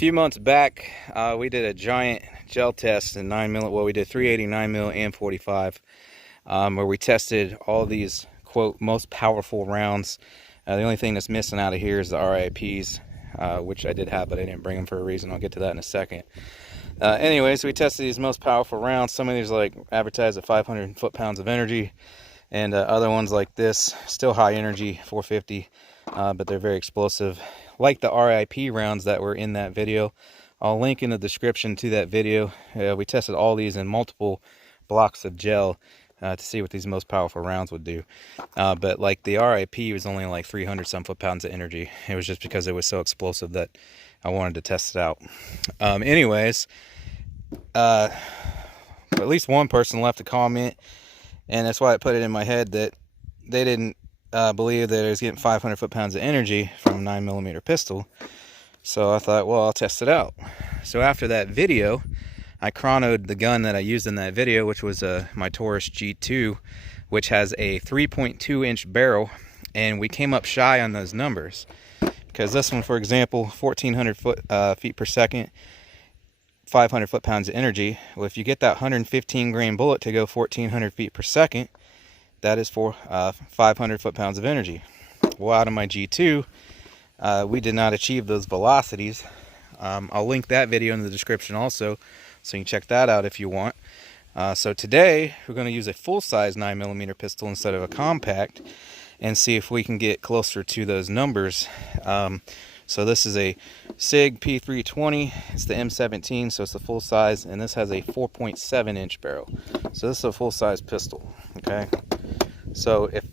few months back, we did a giant gel test in 9mm. Well, we did 380, 9mm, and 45, where we tested all these, quote, most powerful rounds. The only thing that's missing out of here is the RIPs, which I did have, but I didn't bring them for a reason. I'll get to that in a second. Anyways, we tested these most powerful rounds. Some of these like advertised at 500 foot-pounds of energy, and other ones like this, still high energy, 450, but they're very explosive. Like the RIP rounds that were in that video. I'll link in the description to that video. We tested all these in multiple blocks of gel to see what these most powerful rounds would do. But like the RIP was only like 300 some foot-pounds of energy. It was just because it was so explosive that I wanted to test it out. Anyways, at least one person left a comment, and that's why I put it in my head that they didn't believe that it was getting 500 foot-pounds of energy from a 9mm pistol. So I thought, well, I'll test it out. So after that video, I chronoed the gun that I used in that video, which was my Taurus G2, which has a 3.2 inch barrel, and we came up shy on those numbers. Because this one, for example, 1400 feet per second, 500 foot-pounds of energy. Well, if you get that 115 grain bullet to go 1400 feet per second, that is for 500 foot-pounds of energy. Well, out of my G2, we did not achieve those velocities. I'll link that video in the description also, so you can check that out if you want. So today, we're going to use a full-size 9mm pistol instead of a compact, and see if we can get closer to those numbers. So this is a SIG P320. It's the M17, so it's the full size, and this has a 4.7 inch barrel. So this is a full-size pistol. Okay. So if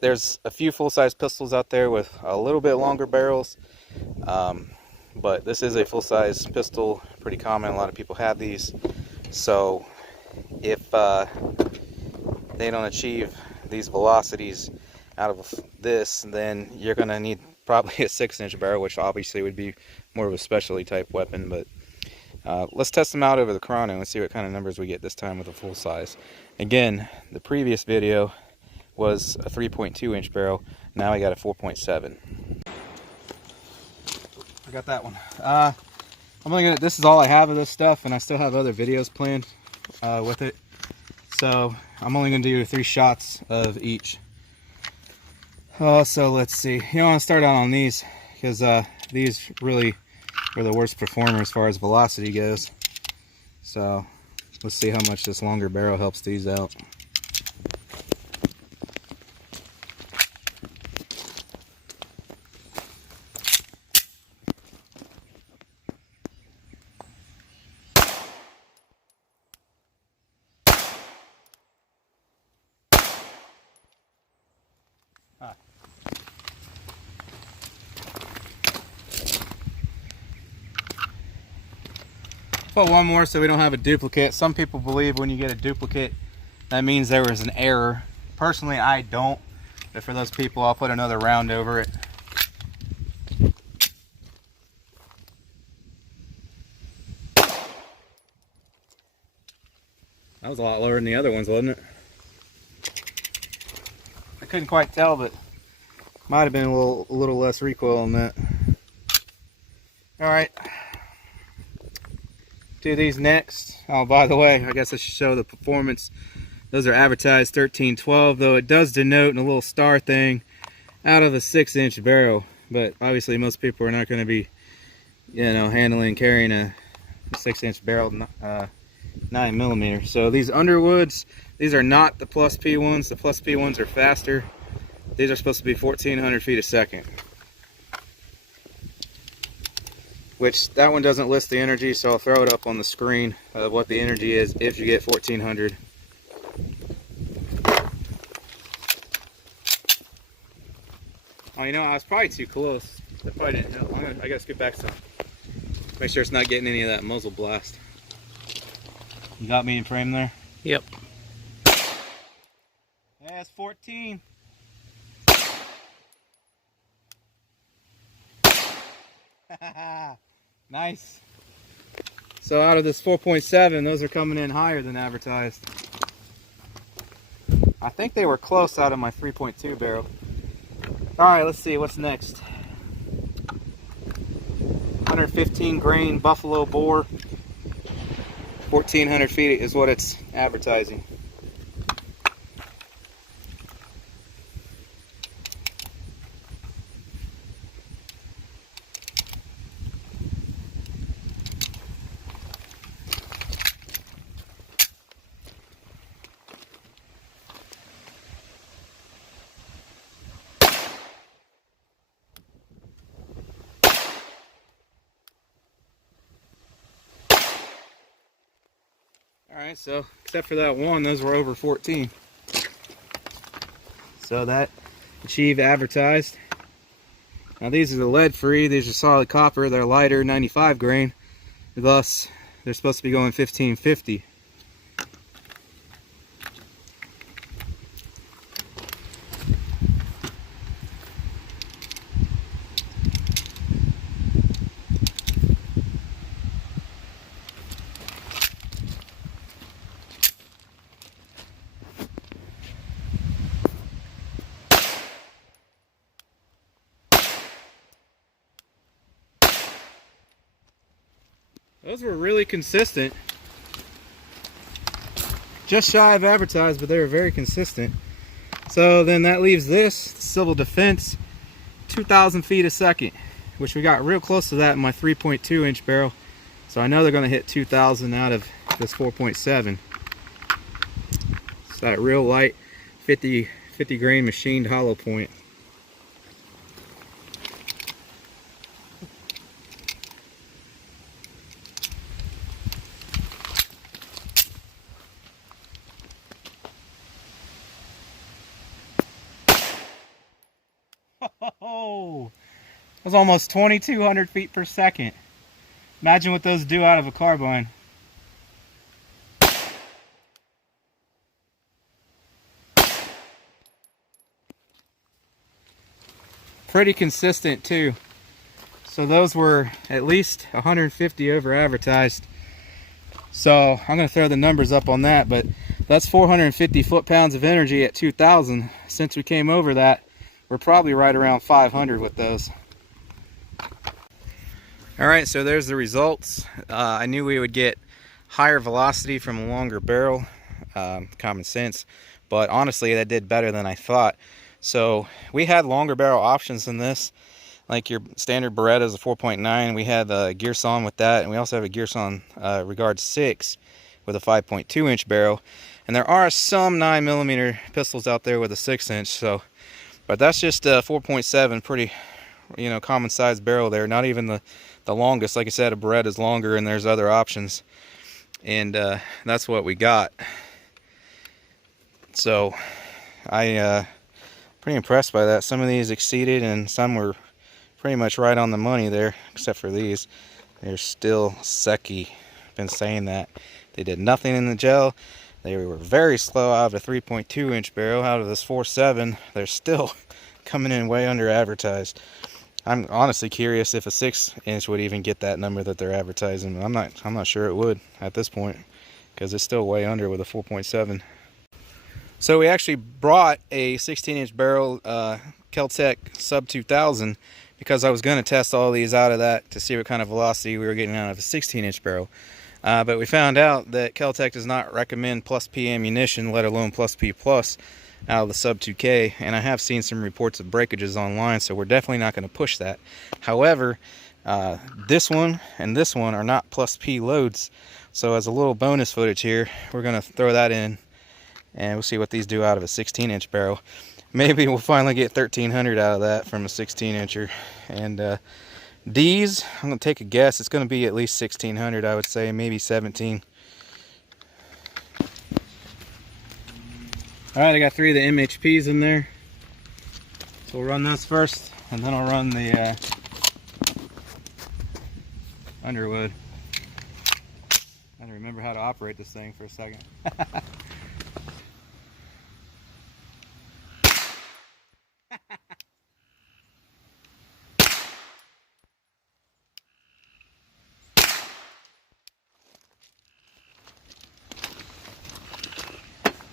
there's a few full-size pistols out there with a little bit longer barrels, but this is a full-size pistol, pretty common. A lot of people have these. So if they don't achieve these velocities out of this, then you're going to need probably a 6-inch barrel, which obviously would be more of a specialty type weapon. But let's test them out over the chrono and see what kind of numbers we get this time with a full size. Again, the previous video was a 3.2 inch barrel. Now I got a 4.7. I got that one. I'm only gonna, this is all I have of this stuff, and I still have other videos planned with it. So I'm only gonna do 3 shots of each. So let's see. You know, I'll start out on these because these really are the worst performer as far as velocity goes. So let's see how much this longer barrel helps these out. Put one more so we don't have a duplicate. Some people believe when you get a duplicate, that means there was an error. Personally, I don't. But for those people, I'll put another round over it. That was a lot lower than the other ones, wasn't it? I couldn't quite tell, but might have been a little less recoil on that. All right. Do these next. Oh, by the way, I guess I should show the performance. Those are advertised 1312, though it does denote in a little star thing out of a 6-inch barrel. But obviously, most people are not going to be, you know, handling, carrying a 6-inch barrel 9mm. So these Underwoods, these are not the Plus P ones. The Plus P ones are faster. These are supposed to be 1400 feet a second. Which, that one doesn't list the energy, so I'll throw it up on the screen of what the energy is if you get 1400. Oh, you know, I was probably too close. That probably didn't help. I gotta skip back some. Make sure it's not getting any of that muzzle blast. You got me in frame there? Yep. Yeah, it's 14. Nice. So out of this 4.7, those are coming in higher than advertised. I think they were close out of my 3.2 barrel. All right, let's see what's next. 15 grain buffalo bore. 1,400 feet is what it's advertising. Alright, so except for that one, those were over 14. So that achieved advertised. Now these are the lead free, these are solid copper, they're lighter, 95 grain. Thus, they're supposed to be going 1550. Those were really consistent. Just shy of advertised, but they were very consistent. So then that leaves this civil defense 2,000 feet a second, which we got real close to that in my 3.2 inch barrel. So I know they're going to hit 2,000 out of this 4.7. It's that real light 50 grain machined hollow point. Oh, that's almost 2,200 feet per second. Imagine what those do out of a carbine. Pretty consistent too. So those were at least 150 over advertised. So I'm going to throw the numbers up on that, but that's 450 foot-pounds of energy at 2,000. Since we came over that, we're probably right around 500 with those. Alright, so there's the results. I knew we would get higher velocity from a longer barrel, common sense, but honestly that did better than I thought. So we had longer barrel options than this, like your standard Beretta is a 4.9. We had a Gearson with that, and we also have a Gearson Regard 6 with a 5.2 inch barrel. And there are some 9mm pistols out there with a 6 inch, so but that's just a 4.7, pretty, common sized barrel there. Not even the longest. Like I said, a Beretta is longer, and there's other options. And that's what we got. So I pretty impressed by that. Some of these exceeded, and some were pretty much right on the money there, except for these. They're still sucky. I've been saying that. They did nothing in the gel. They were very slow out of a 3.2 inch barrel. Out of this 4.7, they're still coming in way under advertised. I'm honestly curious if a 6 inch would even get that number that they're advertising. I'm not sure it would at this point, because it's still way under with a 4.7. So we actually brought a 16 inch barrel Kel-Tec sub 2000 because I was going to test all these out of that to see what kind of velocity we were getting out of a 16 inch barrel. But we found out that Kel-Tec does not recommend plus P ammunition, let alone plus P plus, out of the sub 2K. And I have seen some reports of breakages online, so we're definitely not going to push that. However, this one and this one are not plus P loads. So as a little bonus footage here, we're going to throw that in, and we'll see what these do out of a 16 inch barrel. Maybe we'll finally get 1,300 out of that from a 16 incher. And these, I'm going to take a guess, it's going to be at least 1,600, I would say, maybe 17. Alright, I got 3 of the MHPs in there. So we'll run this first, and then I'll run the Underwood. I don't remember how to operate this thing for a second.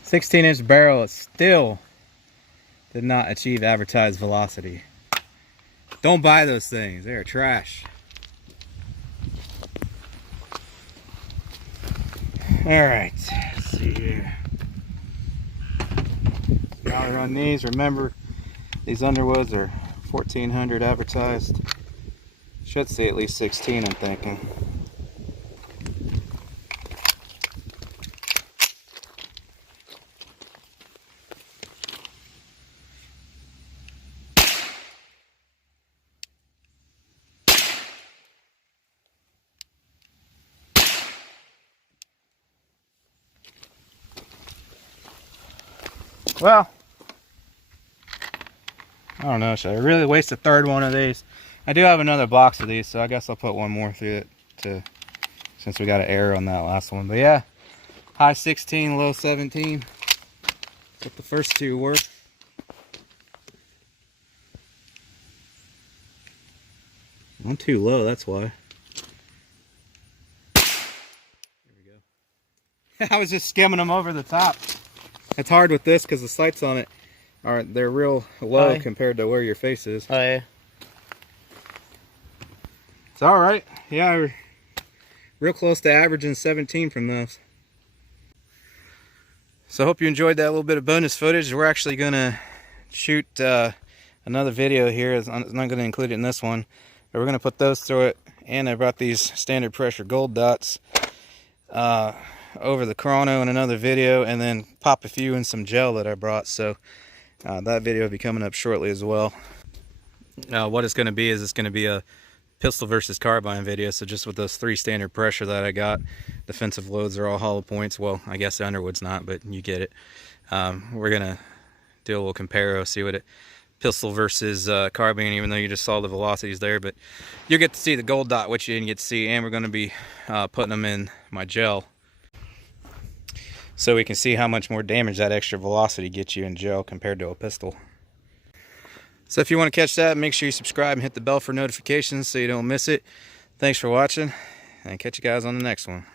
16 inch barrel, it still did not achieve advertised velocity. Don't buy those things, they are trash. Alright, let's see here. Now I run these. Remember, these Underwoods are 1400 advertised. Should say at least 16, I'm thinking. Well, I don't know, should I really waste a third one of these? I do have another box of these, so I guess I'll put one more through it since we got an error on that last one. But yeah, high 16, low 17. That's what the first two were. I'm too low, that's why. There we go. I was just skimming them over the top. It's hard with this because the sights on it they're real low compared to where your face is. Oh yeah. It's all right. Yeah, we're real close to averaging 17 from those. So I hope you enjoyed that little bit of bonus footage. We're actually gonna shoot another video here. I'm not gonna include it in this one, but we're gonna put those through it. And I brought these standard pressure gold dots over the chrono in another video, and then pop a few in some gel that I brought. So that video will be coming up shortly as well. What it's going to be is it's going to be a pistol versus carbine video. So just with those 3 standard pressure that I got, defensive loads are all hollow points. Well, I guess the Underwood's not, but you get it. We're going to do a little comparo, see what it pistol versus carbine, even though you just saw the velocities there. But you'll get to see the gold dot, which you didn't get to see, and we're going to be putting them in my gel, so we can see how much more damage that extra velocity gets you in gel compared to a pistol. So if you want to catch that, make sure you subscribe and hit the bell for notifications so you don't miss it. Thanks for watching, and catch you guys on the next one.